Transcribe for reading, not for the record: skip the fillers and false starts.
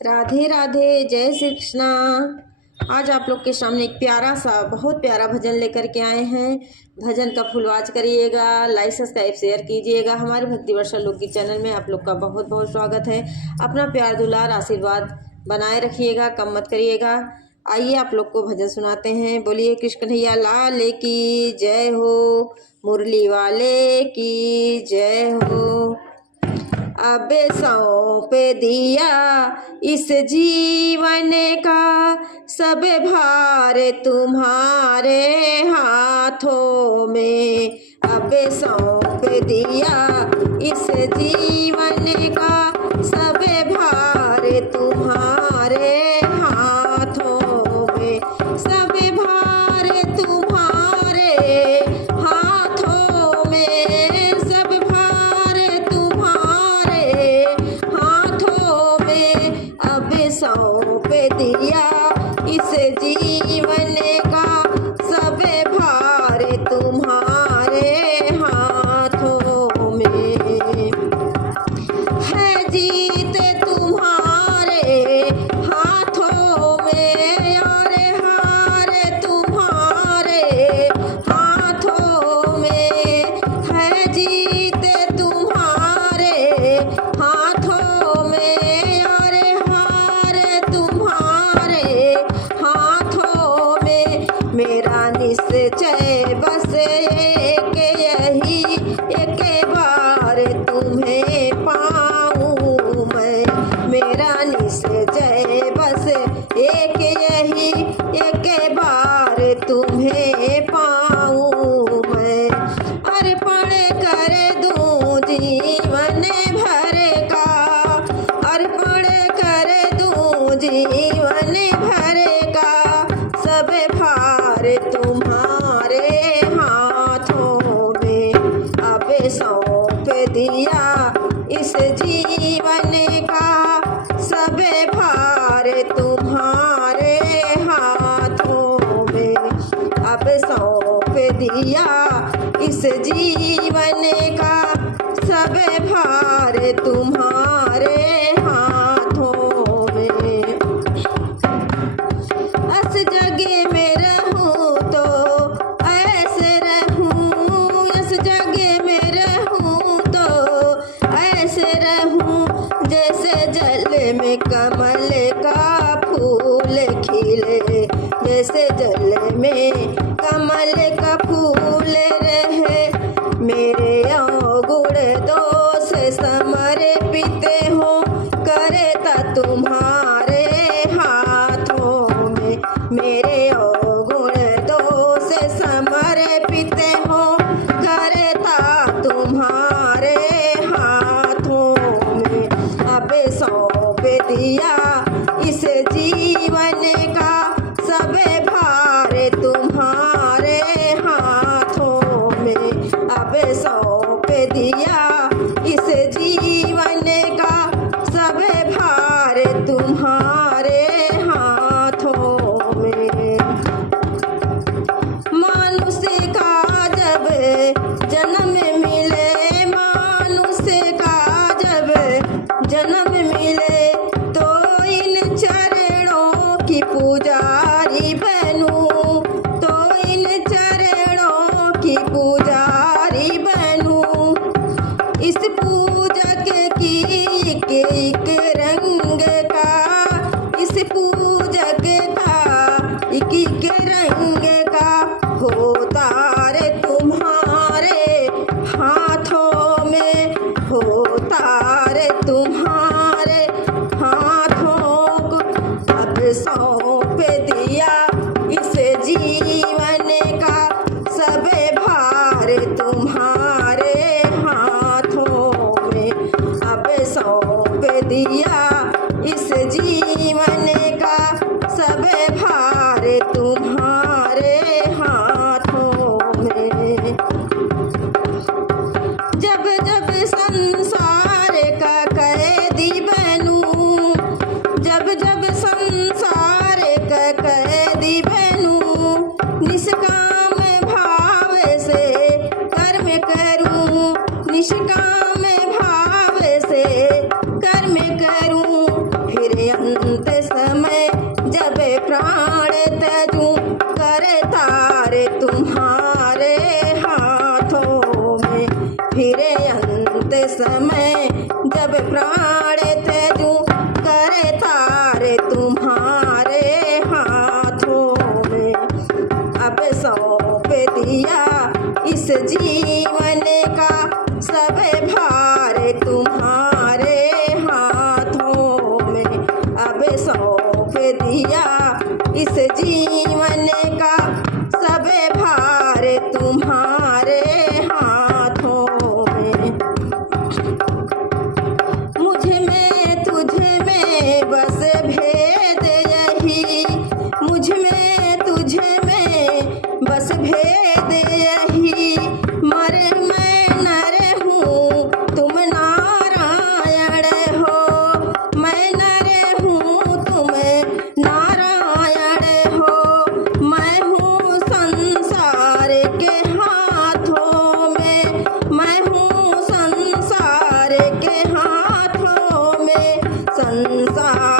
राधे राधे, जय श्री कृष्णा। आज आप लोग के सामने एक प्यारा सा बहुत प्यारा भजन लेकर के आए हैं। भजन का फुल वॉच करिएगा, लाइक सब्सक्राइब शेयर कीजिएगा। हमारे भक्ति वर्षा लोकगीत चैनल में आप लोग का बहुत बहुत स्वागत है। अपना प्यार दुलार आशीर्वाद बनाए रखिएगा, कम मत करिएगा। आइए आप लोग को भजन सुनाते हैं। बोलिए कृष्ण कन्हैया लाल की जय हो, मुरली वाले की जय हो। अब सौंप दिया इस जीवन का सब भार तुम्हारे हाथों में। अब सौंप दिया इस जीवन का सब भार तुम्हारे हाथों में। सब भार तुम्हारे हाथों में, सब भार तुम्हारे हाथों में। अब सौंप दिया इस जीवन का सब भार तुम्हारे हाथों में। है जीत तुम्हारे हाथों में और हार तुम्हारे हाथों में। है जीत तुम्हारे हाथों में और हार तुम्हारे हाथों में। मेरा निश्चय बस एक यही, एक बार तुम्हें पाऊं मैं। मेरा निश्चय बस एक यही, एक बार तुम्हें पाऊं मैं। अर्पण कर दूं जीवन भर का, अर्पण कर दूं जीवन भर का। सब भार तुम्हारे हाथों में। अब सौंप दिया इस जीवन का सब भार तुम्हारे हाथों में। अब सौंप दिया इस जीवन का सब भार तुम्हारे हाथों में। इस जग में रहूं तो ऐसे रहूं, इस जग में रहूं तो ऐसे रहूं जैसे जल में कमल का फूल खिले। जैसे जल में कमल का फूल रहे। मेरे अवगुण दोष समर्पित हो करता तुम्हारे हाथों में। मेरे अवगुण दोष समर्पित हो करता तुम्हारे हाथों में। अब सौंप दिया इस जीवन का सब भार तुम्हारे हाथों में। अब सौंप दिया इस जीवन का सब भार तुम्हारे हाथों में। मनुष्य का जब जन्म मिले, मनुष्य का जब जन्म मिले तो इन चरणों की पुजारी बनूं। तो इन चरणों की पुजारी बनूं। इस पूजक की एक रंग का, इस पूजक का एक रंग का होता रे तुम्हारे हाथों में। होता रे तुम्हारे हाथों को। अब सौंप दिया इस जीवन का सब भार तुम्हारे हाथों में। अब सौंप दिया इस जीवन का सब भार तुम्हारे हाथों में। जब जब संसार का कैदी बनूं, जब जब संसार का कैदी बनूं। निष्काम भाव से कर्म करूं, निष्काम भाव से कर्म करूं। फिर सौंप दिया इस जीवन का सब भार तुम्हारे हाथों में। मुझ में तुझ में बस भेद यही, मुझ में तुझ में बस भेद यही। मर मैं नर हूँ तुम नारायण हो, मैं नर हूँ तुम नारायण हो। मैं हूँ संसार के हाथों में, मैं हूँ संसार के हाथों में। संसार